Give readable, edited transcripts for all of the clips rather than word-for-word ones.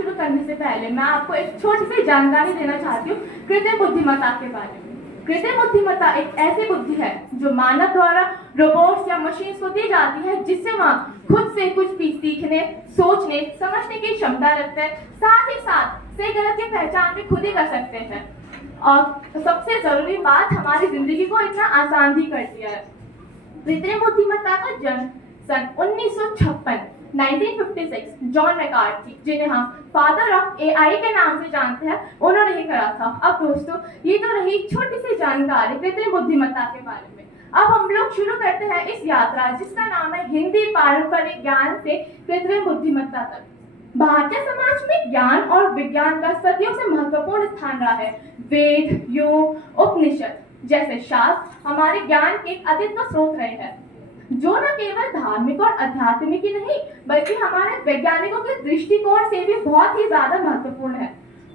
शुरू करने से पहले मैं आपको एक छोटी सी जानकारी देना चाहती हूँ कृत्रिम बुद्धिमत्ता के बारे में। कृत्रिम बुद्धिमत्ता एक ऐसी बुद्धि है जो मानव द्वारा रोबोट्स या मशीन्स को दी जाती है, जिससे वह खुद से कुछ भी सीखने, सोचने, समझने की क्षमता रखते हैं। साथ ही साथ सही गलत की पहचान भी खुद ही कर सकते हैं। और सबसे जरूरी बात, हमारी जिंदगी को इतना आसान भी कर दिया है। कृत्रिम बुद्धिमत्ता का जन्म सन 1956 जॉन मैकार्थी, जिन्हें हम फादर ऑफ एआई के नाम से जानते हैं, उन्होंने ही करा था। अब दोस्तों, ये तो रही छोटी सी जानकारी कृत्रिम बुद्धिमत्ता के बारे में। अब हम लोग शुरू करते हैं इस यात्रा जिसका नाम है हिंदी पारंपरिक ज्ञान से कृत्रिम बुद्धिमत्ता तक। भारतीय समाज में ज्ञान और विज्ञान का सदियों से महत्वपूर्ण स्थान रहा है। वेद, योग, उपनिषद जैसे शास्त्र हमारे ज्ञान के अद्वितीय स्रोत रहे हैं, जो न केवल धार्मिक और आध्यात्मिक ही नहीं बल्कि हमारे वैज्ञानिकों के दृष्टिकोण से भी बहुत ही ज्यादा महत्वपूर्ण है।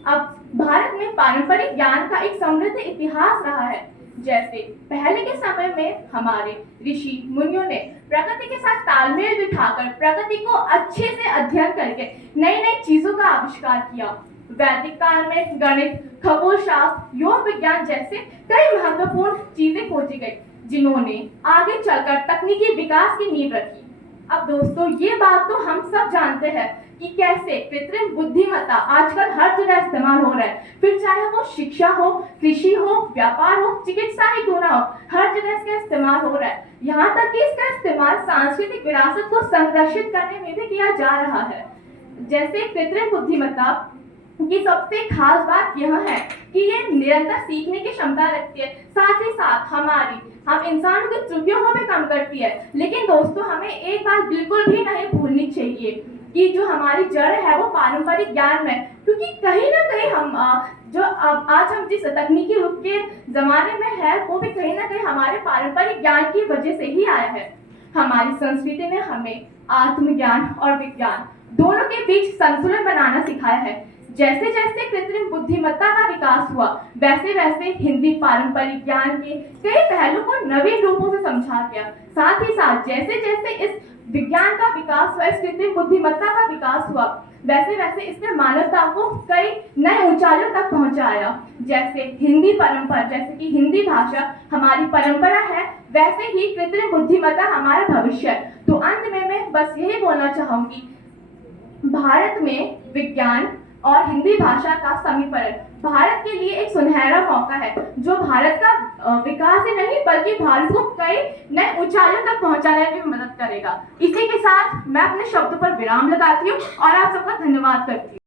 अब भारत में पारंपरिक ज्ञान का एक समृद्ध इतिहास रहा है। जैसे पहले के समय में हमारे ऋषि मुनियों ने प्रकृति के साथ तालमेल बिठाकर प्रकृति को अच्छे से अध्ययन करके नई नई चीजों का आविष्कार किया। वैदिक काल में गणित, खगोल शास्त्र, योग विज्ञान जैसे कई महत्वपूर्ण चीजें खोजी गई, जिन्होंने आगे चलकर तकनीकी विकास की नींव रखी। अब दोस्तों, ये बात तो हम सब जानते हैं कि कैसे कृत्रिम बुद्धिमत्ता आजकल हर जगह इस्तेमाल हो रहा है। फिर चाहे वो शिक्षा हो, कृषि हो, व्यापार हो, चिकित्सा ही क्यों ना हो, हर जगह इसका इस्तेमाल हो रहा है। यहाँ तक कि इसका इस्तेमाल सांस्कृतिक विरासत को संरक्षित करने में भी किया जा रहा है। जैसे कृत्रिम बुद्धिमत्ता की सबसे खास बात यह है कि ये निरंतर सीखने की क्षमता रखती है, साथ ही साथ हम इंसानों की त्रुटियों को भी कम करती है। लेकिन दोस्तों, हमें एक बात बिल्कुल भी नहीं भूलनी चाहिए कि जो हमारी जड़ है वो पारंपरिक ज्ञान में, क्योंकि कहीं ना कहीं आज हम जिस तकनीकी युग के जमाने में है वो भी कहीं ना कहीं हमारे पारंपरिक ज्ञान की वजह से ही आया है। हमारी संस्कृति ने हमें आत्मज्ञान और विज्ञान दोनों के बीच संतुलन बनाना सिखाया है। जैसे जैसे कृत्रिम बुद्धिमत्ता का विकास हुआ, वैसे वैसे हिंदी पारंपरिक ज्ञान के कई पहलुओं को नवीन रूपों से समझा गया। साथ ही साथ जैसे जैसे इस विज्ञान का विकास हुआ, इस कृत्रिम बुद्धिमत्ता का विकास हुआ, वैसे वैसे इसने मानवता को कई नए ऊंचाइयों तक पहुंचाया। जैसे हिंदी परंपरा, जैसे कि हिंदी भाषा हमारी परंपरा है, वैसे ही कृत्रिम बुद्धिमत्ता हमारा भविष्य है। तो अंत में मैं बस यही बोलना चाहूंगी, भारत में विज्ञान और हिंदी भाषा का समीकरण भारत के लिए एक सुनहरा मौका है, जो भारत का विकास ही नहीं बल्कि भारत को कई नए ऊंचाइयों तक पहुंचाने में मदद करेगा। इसी के साथ मैं अपने शब्दों पर विराम लगाती हूँ और आप सबका धन्यवाद करती हूँ।